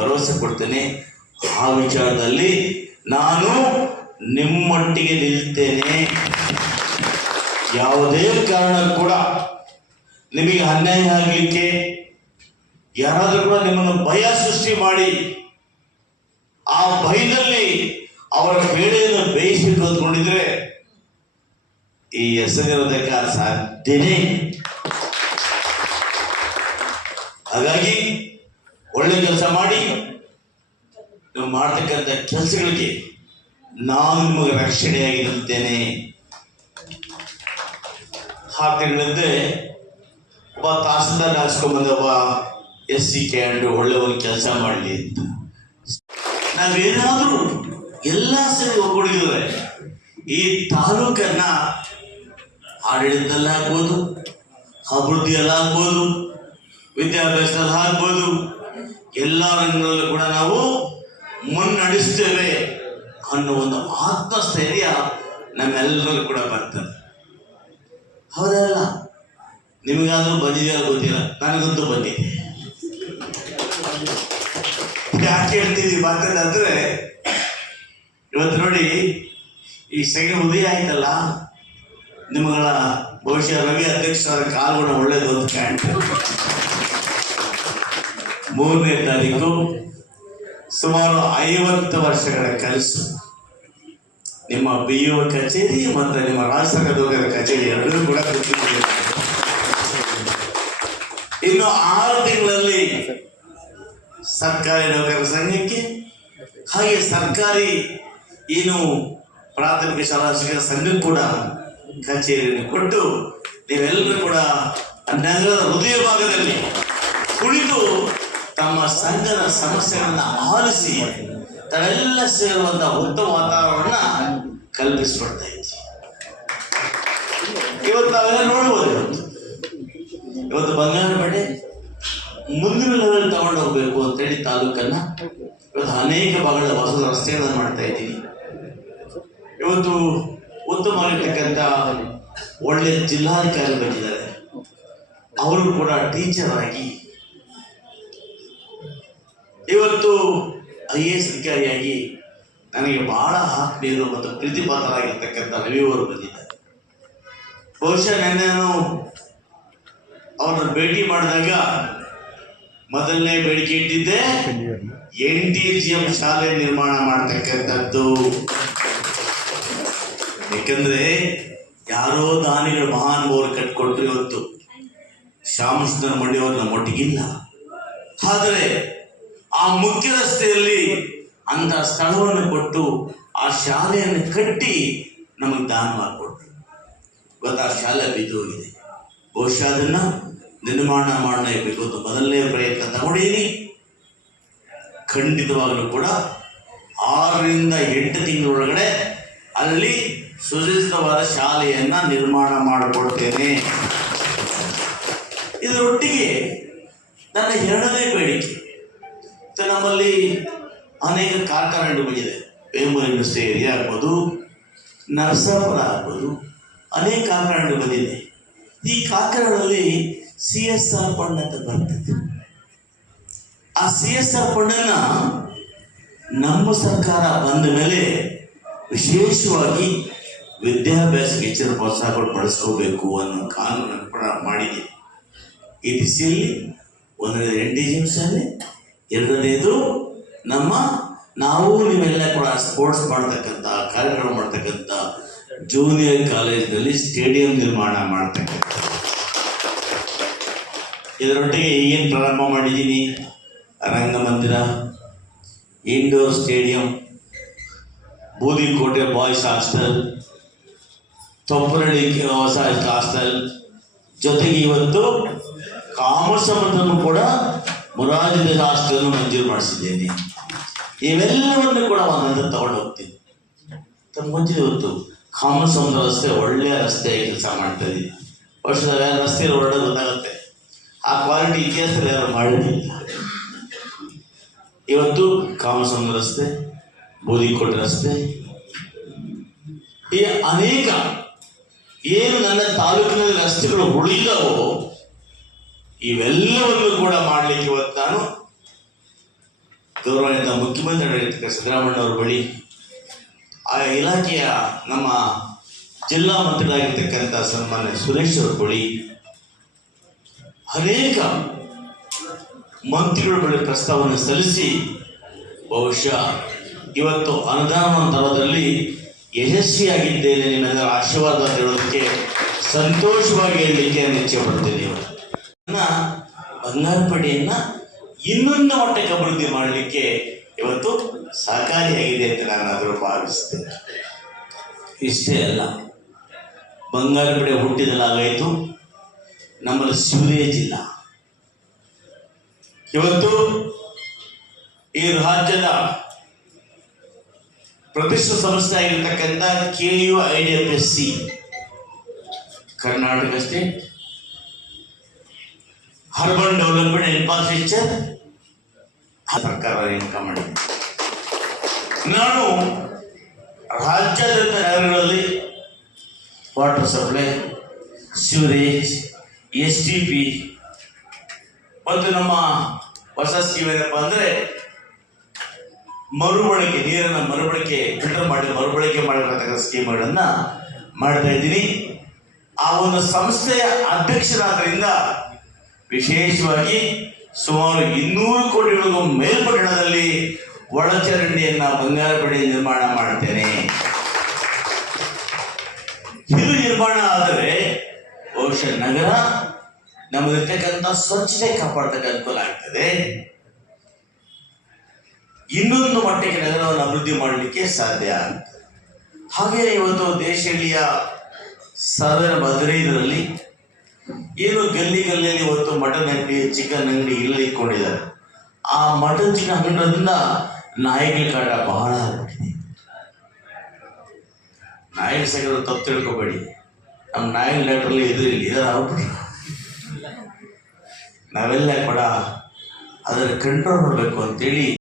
ಭರವಸೆ ಕೊಡ್ತೇನೆ. ಆ ವಿಚಾರದಲ್ಲಿ ನಾನು ನಿಮ್ಮೊಟ್ಟಿಗೆ ನಿಲ್ತೇನೆ. ಯಾವುದೇ ಕಾರಣ ಕೂಡ ನಿಮಗೆ ಅನ್ಯಾಯ ಆಗಲಿಕ್ಕೆ ಯಾರಾದರೂ ಕೂಡ ನಿಮ್ಮನ್ನು ಭಯ ಸೃಷ್ಟಿ ಮಾಡಿ ಆ ಭಯದಲ್ಲಿ ಅವರ ಬೇಳೆಯನ್ನು ಬೇಯಿಸಿಟ್ಟು ಅಂದ್ಕೊಂಡಿದ್ರೆ ಈ ಹೆಸರಿರೋದಕ್ಕೆ ಸಾಧ್ಯನೇ. ಹಾಗಾಗಿ ಒಳ್ಳೆ ಕೆಲಸ ಮಾಡಿ, ನೀವು ಮಾಡ್ತಕ್ಕಂಥ ಕೆಲಸಗಳಿಗೆ ನಾನು ನಿಮಗೆ ರಕ್ಷಣೆಯಾಗಿ ನಿಲ್ತೇನೆ. 6 ತಿಂಗಳಿಂದ ಒಬ್ಬ ತಹಸೀಲ್ದಾರ್ ಹಾಸ್ಕೊಂಡ್ಬಂದ ಒಬ್ಬ SC ಕ್ಯಾಂಡ್ ಒಳ್ಳೆ ಒಂದು ಕೆಲಸ ಮಾಡಲಿ ಅಂತ ನಾವೇನಾದ್ರೂ ಎಲ್ಲ ಸೇರಿ ಒಗ್ಗೂಡಿದ್ರೆ ಈ ತಾಲೂಕನ್ನ ಆಡಳಿತದಲ್ಲಾಗ್ಬೋದು, ಅಭಿವೃದ್ಧಿಯಲ್ಲಾಗ್ಬೋದು, ವಿದ್ಯಾಭ್ಯಾಸದಲ್ಲಾಗ್ಬೋದು, ಎಲ್ಲ ರಂಗಗಳಲ್ಲೂ ಕೂಡ ನಾವು ಮುನ್ನಡೆಸ್ತೇವೆ ಅನ್ನೋ ಒಂದು ಆತ್ಮಸ್ಥೈರ್ಯ ನಮ್ಮೆಲ್ಲರಿಗೂ ಕೂಡ ಬರ್ತದೆ. ಹೌದಲ್ಲ? ನಿಮಗಾದ್ರೂ ಬಂದಿದೆಯಲ್ಲ ಗೊತ್ತಿಲ್ಲ, ನನಗಂತೂ ಬಂದಿದೆ. ಯಾಕೆ ಹೇಳ್ತೀವಿ ಮಾತಂದ್ರೆ, ಇವತ್ತು ನೋಡಿ ಈ ಸೈನ್ ಉದಯ ಆಯ್ತಲ್ಲ, ನಿಮ್ಮಗಳ ಬಹುಶಃ ರವಿ ಅಧ್ಯಕ್ಷರ ಕಾಲ್ಗುಣ ಒಳ್ಳೇದು ಅಂತ ಕಾಣ್ತದೆ. 3ನೇ ತಾರೀಕು ಸುಮಾರು 50 ವರ್ಷಗಳ ಕನಸು ನಿಮ್ಮ BO ಕಚೇರಿ ಮತ್ತು ನಿಮ್ಮ ರಾಜ್ಯ ಸರ್ಕಾರದ ಕಚೇರಿ ಎರಡೂ ಕೂಡ ಗೊತ್ತಿದೆ. ಇನ್ನು 6 ತಿಂಗಳಲ್ಲಿ ಸರ್ಕಾರಿ ನೌಕರರ ಸಂಘಕ್ಕೆ ಹಾಗೆ ಸರ್ಕಾರಿ ಏನು ಪ್ರಾಥಮಿಕ ಶಾಲಾ ಶಿಕ್ಷಕರ ಸಂಘಕ್ಕೆ ಕೂಡ ಕಚೇರಿಯನ್ನು ಕೊಟ್ಟು ನೀವೆಲ್ಲರೂ ಕೂಡ ನಗರದ ಹೃದಯ ಭಾಗದಲ್ಲಿ ಕುಳಿತು ತಮ್ಮ ಸಂಘದ ಸಮಸ್ಯೆಗಳನ್ನ ಆಲಿಸಿ ತಾವೆಲ್ಲ ಸೇರುವಂತಹ ಉತ್ತಮ ವಾತಾವರಣ ಕಲ್ಪಿಸಿಕೊಡ್ತಾ ಇದ್ದೀವಿ. ಇವತ್ತು ನಾವೆಲ್ಲ ನೋಡ್ಬೋದು, ಇವತ್ತು ಬಂಗಾರಪೇಟೆ ಮುಂದಿನ ಲೆವೆಲ್ ತಗೊಂಡು ಹೋಗ್ಬೇಕು ಅಂತೇಳಿ ತಾಲೂಕನ್ನ ಇವತ್ತು ಅನೇಕ ಭಾಗಗಳ ಹೊಸ ರಸ್ತೆಗಳನ್ನು ಮಾಡ್ತಾ ಇದ್ದೀನಿ. ಇವತ್ತು ಉತ್ತಮವಾಗಿರ್ತಕ್ಕಂಥ ಒಳ್ಳೆ ಜಿಲ್ಲಾಧಿಕಾರಿ ಬಂದಿದ್ದಾರೆ, ಅವರು ಕೂಡ ಟೀಚರ್ ಆಗಿ ಇವತ್ತು IAS ಅಧಿಕಾರಿಯಾಗಿ ನನಗೆ ಬಹಳ ಆತ್ಮೀಯರು ಮತ್ತು ಪ್ರೀತಿಪಾತ್ರರಾಗಿರ್ತಕ್ಕಂಥ ರವಿಯವರು ಬಂದಿದ್ದಾರೆ. ಬಹುಶಃ ನಾನು ಅವ್ರನ್ನ ಭೇಟಿ ಮಾಡಿದಾಗ ಮೊದಲನೇ ಬೇಡಿಕೆ ಇಟ್ಟಿದ್ದೆ NTGM ಶಾಲೆ ನಿರ್ಮಾಣ ಮಾಡ್ತಕ್ಕಂಥದ್ದು. ಯಾಕಂದ್ರೆ ಯಾರೋ ದಾನಿಗಳು ಮಹಾನುಭಾವರು ಕಟ್ಕೊಟ್ರು, ಇವತ್ತು ಶ್ಯಾಮಸುಂದರ ಮಂಡಿಯವರು ನಮ್ಮೊಟ್ಟಿಗಿಲ್ಲ. ಆದರೆ ಆ ಮುಖ್ಯ ರಸ್ತೆಯಲ್ಲಿ ಅಂತ ಸ್ಥಳವನ್ನು ಕೊಟ್ಟು ಆ ಶಾಲೆಯನ್ನು ಕಟ್ಟಿ ನಮಗೆ ದಾನ ಮಾಡಿಕೊಟ್ರು. ಇವತ್ತು ಆ ಶಾಲೆ ಬಿದ್ದು ಹೋಗಿದೆ. ಬಹುಶಃ ಅದನ್ನ ನಿರ್ಮಾಣ ಮಾಡಲೇಬೇಕು ಅಂತ ಮೊದಲನೇ ಪ್ರಯತ್ನ ತಗೊಂಡಿದ್ದೀನಿ. ಖಂಡಿತವಾಗಲೂ ಕೂಡ 6 ರಿಂದ 8 ತಿಂಗಳೊಳಗಡೆ ಅಲ್ಲಿ ಸುಸಜ್ಜಿತವಾದ ಶಾಲೆಯನ್ನ ನಿರ್ಮಾಣ ಮಾಡಿಕೊಡ್ತೇನೆ. ಇದರೊಟ್ಟಿಗೆ ನನ್ನ 2ನೇ ಬೇಡಿಕೆ, ನಮ್ಮಲ್ಲಿ ಅನೇಕ ಕಾರ್ಖಾನೆಗಳು ಬಂದಿದೆ. ಬೇಂಬೂರು ಇಂಡಸ್ಟ್ರಿ ಏರಿಯಾ ಆಗ್ಬೋದು, ನರಸಾಪುರ ಆಗ್ಬೋದು, ಅನೇಕ ಕಾರ್ಖಾನೆಗಳು ಬಂದಿದೆ. ಈ ಕಾರ್ಖಾನೆಗಳಲ್ಲಿ CSR ಫಂಡ್ ಅಂತ ಬರ್ತದೆ. ಆ CSR ಫಂಡನ್ನ ನಮ್ಮ ಸರ್ಕಾರ ಬಂದ ಮೇಲೆ ವಿಶೇಷವಾಗಿ ವಿದ್ಯಾಭ್ಯಾಸಕ್ಕೆ ಹೆಚ್ಚಿನ ಪ್ರೋತ್ಸಾಹಗಳು ಪಡಿಸ್ಕೋಬೇಕು ಅನ್ನೋ ಕಾನೂನನ್ನು ಕೂಡ ಮಾಡಿದೆ. ಈ ದಿಸೆಯಲ್ಲಿ 1ನೇದು NTGM ಶಾಲೆ, 2ನೇದು ನಾವು ನೀವೆಲ್ಲ ಕೂಡ ಸ್ಪೋರ್ಟ್ಸ್ ಮಾಡ್ತಕ್ಕಂಥ ಕಾರ್ಯಕ್ರಮ ಮಾಡ್ತಕ್ಕಂಥ ಜೂನಿಯರ್ ಕಾಲೇಜಿನಲ್ಲಿ ಸ್ಟೇಡಿಯಂ ನಿರ್ಮಾಣ ಮಾಡ್ತಕ್ಕಂಥ. ಇದರೊಟ್ಟಿಗೆ ಏನು ಪ್ರಾರಂಭ ಮಾಡಿದ್ದೀನಿ, ರಂಗಮಂದಿರ, indoor stadium, Budikote boys hostel, Topparahalli ಹೊಸ ಹಾಸ್ಟೆಲ್, ಜೊತೆಗೆ ಇವತ್ತು ಕಾಮಸಮುದ್ರನು ಕೂಡ ಮುರಾರ್ಜಿ ಹಾಸ್ಟೆಲ್ ಮಂಜೂರು ಮಾಡಿಸಿದ್ದೇನೆ. ಇವೆಲ್ಲವನ್ನು ಕೂಡ ಒಂದೊಂದು ತಗೊಂಡು ಹೋಗ್ತೀನಿ. ತಮ್ಮ ಮುಂಚೆ ಇವತ್ತು ಕಾಮಸಮುದ್ರ ರಸ್ತೆ ಒಳ್ಳೆಯ ರಸ್ತೆ ಕೆಲಸ ಮಾಡ್ತಾ ಇದ್ದೀನಿ. ವರ್ಷದ ರಸ್ತೆ ಹೊರಡೋದು ಗೊತ್ತಾಗುತ್ತೆ. ಆ ಕ್ವಾಲಿಟಿ ಇತಿಹಾಸದಲ್ಲಿ ಯಾರು ಮಾಡೋದಿಲ್ಲ. ಇವತ್ತು ಕಾಮಸಮುದ್ರ ರಸ್ತೆ, ಬೂದಿಕೋಟೆ ರಸ್ತೆ, ಈ ಅನೇಕ ಏನು ನನ್ನ ತಾಲೂಕಿನಲ್ಲಿ ರಸ್ತೆಗಳು ಉಳಿದವೋ ಇವೆಲ್ಲವನ್ನು ಕೂಡ ಮಾಡಲಿಕ್ಕೆ ಇವತ್ತು ನಾನು ಗೌರವಾನ್ವಿತ ಮುಖ್ಯಮಂತ್ರಿಗಳಿರ್ತಕ್ಕ ಸಿದ್ದರಾಮಯ್ಯನವ್ರ ಬಳಿ, ಆ ಇಲಾಖೆಯ ನಮ್ಮ ಜಿಲ್ಲಾ ಮಂತ್ರಿಗಳಾಗಿರ್ತಕ್ಕಂಥ ಸನ್ಮಾನ್ಯ ಸುರೇಶ್ ಅವ್ರ ಬಳಿ, ಅನೇಕ ಮಂತ್ರಿಗಳ ಬಳಿ ಪ್ರಸ್ತಾವನೆ ಸಲ್ಲಿಸಿ ಬಹುಶಃ ಇವತ್ತು ಅನುದಾನವನ್ನು ತರೋದ್ರಲ್ಲಿ ಯಶಸ್ವಿಯಾಗಿದ್ದೇನೆ. ನಿಮ್ಮೆಲ್ಲರ ಆಶೀರ್ವಾದ ಹೇಳೋದಕ್ಕೆ ಸಂತೋಷವಾಗಿ ಹೇಳಲಿಕ್ಕೆ ನಾನು ಇಚ್ಛೆ ಪಡ್ತೀನಿ. ನನ್ನ ಬಂಗಾರಪೇಟೆಯನ್ನ ಇನ್ನೊಂದು ಮಟ್ಟಕ್ಕೆ ಅಭಿವೃದ್ಧಿ ಮಾಡಲಿಕ್ಕೆ ಇವತ್ತು ಸಹಕಾರಿಯಾಗಿದೆ ಅಂತ ನಾನಾದರೂ ಭಾವಿಸ್ತೇನೆ. ಇಷ್ಟೇ ಅಲ್ಲ, ಬಂಗಾರಪೇಟೆ ಹುಟ್ಟಿದಲಾಗಾಯಿತು, ನಮ್ಮಲ್ಲಿ ಸಿವರೇಜ್ ಇಲ್ಲ. ಇವತ್ತು ಈ ರಾಜ್ಯದ ಪ್ರತಿಷ್ಠಿತ ಸಂಸ್ಥೆ ಆಗಿರ್ತಕ್ಕಂಥ KUIDFC Karnataka state urban development infrastructure ಸರ್ಕಾರ ನೇಮಕ ಮಾಡಿದೆ. ನಾನು ರಾಜ್ಯಾದ್ಯಂತ ನಗರಗಳಲ್ಲಿ ವಾಟರ್ ಸಪ್ಲೈ, ಸಿವರೇಜ್, STP ಮತ್ತು ನಮ್ಮ ಹೊಸ ಸ್ಕೀಮ್ ಏನಪ್ಪ ಅಂದರೆ ಮರುಬಳಕೆ, ನೀರನ್ನು ಮರುಬಳಕೆ, ಫಿಲ್ಟರ್ ಮಾಡಿ ಮರುಬಳಕೆ ಮಾಡಿರ್ತಕ್ಕಂಥ ಸ್ಕೀಮ್ಗಳನ್ನು ಮಾಡ್ತಾ ಇದ್ದೀನಿ. ಆ ಒಂದು ಸಂಸ್ಥೆಯ ಅಧ್ಯಕ್ಷರಾದ್ರಿಂದ ವಿಶೇಷವಾಗಿ ಸುಮಾರು 200 ಕೋಟಿಗಳಿಗೂ ಮೇಲ್ಪಟ್ಟಣದಲ್ಲಿ ಒಳಚರಂಡಿಯನ್ನ ಬಂಗಾರಪೇಟೆ ನಿರ್ಮಾಣ ಮಾಡ್ತೇನೆ. ಇದು ನಿರ್ಮಾಣ ಆದರೆ ಬಹುಶಃ ನಗರ ನಮ್ಮದಿರ್ತಕ್ಕಂಥ ಸ್ವಚ್ಛತೆ ಕಾಪಾಡ್ತಕ್ಕ ಅನುಕೂಲ ಆಗ್ತದೆ. ಇನ್ನೊಂದು ಮಟ್ಟಿಗೆ ನಗರವನ್ನು ಅಭಿವೃದ್ಧಿ ಮಾಡಲಿಕ್ಕೆ ಸಾಧ್ಯ ಆಗ್ತದೆ. ಹಾಗೆಯೇ ಇವತ್ತು ದೇಶೀಯ 2015ರಲ್ಲಿ ಏನು ಗಲ್ಲಿ ಗಲ್ಲಿಯಲ್ಲಿ ಇವತ್ತು ಮಟನ್ ಅಂಗಡಿ, ಚಿಕನ್ ಅಂಗಡಿ ಇಲ್ಲಿ ಇಟ್ಕೊಂಡಿದ್ದಾರೆ. ಆ ಮಟನ್ ಚಿಕನ್ ಅಂಗಡಿಯಿಂದ ನಾಯಿಗಳ ಕಾಟ ಬಹಳ ಆಗ್ಬಿಟ್ಟಿದೆ. ನಾಯಿಗಳ ಸಗರ ತಪ್ಪು ತಿಳ್ಕೊಬೇಡಿ, ನಮ್ಮ ನಾಯಿಗಳ ಡಾಕ್ಟ್ರಲ್ಲಿ ಇದರ ಆಗ್ಬಿಟ್ರು. ನಾವೆಲ್ಲ ಕೂಡ ಅದರ ಕಂಟ್ರೋಲ್ ಮಾಡಬೇಕು ಅಂತೇಳಿ